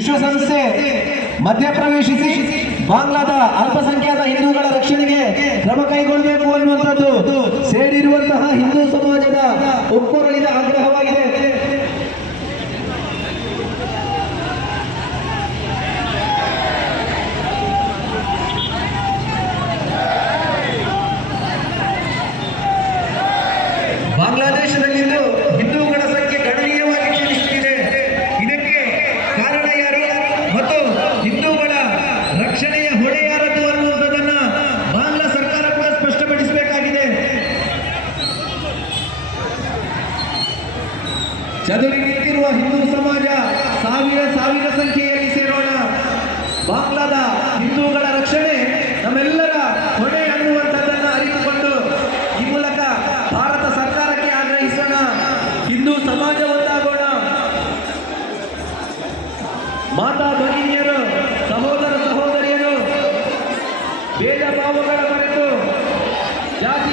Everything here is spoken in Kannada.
ವಿಶ್ವಸಂಸ್ಥೆ ಮಧ್ಯಪ್ರವೇಶಿಸಿ ಬಾಂಗ್ಲಾದ ಅಲ್ಪಸಂಖ್ಯಾತ ಹಿಂದೂಗಳ ರಕ್ಷಣೆಗೆ ಕ್ರಮ ಕೈಗೊಳ್ಳಬೇಕು ಅನ್ನುವಂಥದ್ದು ಸೇರಿರುವಂತಹ ಹಿಂದೂ ಸಮಾಜದ ಒಕ್ಕೊರಳಿದ ಆಗ್ರಹವಾಗಿದೆ. ಬಾಂಗ್ಲಾದೇಶದಲ್ಲಿಂದು ಚದುರಿ ನಿಂತಿರುವ ಹಿಂದೂ ಸಮಾಜ ಸಾವಿರ ಸಾವಿರ ಸಂಖ್ಯೆಯಲ್ಲಿ ಸೇರೋಣ. ಬಾಂಗ್ಲಾದ ಹಿಂದೂಗಳ ರಕ್ಷಣೆ ನಮ್ಮೆಲ್ಲರ ಹೊಣೆ ಅನ್ನುವಂಥದ್ದನ್ನ ಅರಿತುಕೊಂಡು ಈ ಮೂಲಕ ಭಾರತ ಸರ್ಕಾರಕ್ಕೆ ಆಗ್ರಹಿಸೋಣ. ಹಿಂದೂ ಸಮಾಜ ಒಂದಾಗೋಣ. ಮಾತಾ ಭಗಿನಿಯರು, ಸಹೋದರ ಸಹೋದರಿಯರು ಭೇದ ಭಾವಗಳ ಮರೆತು ಜಾತಿ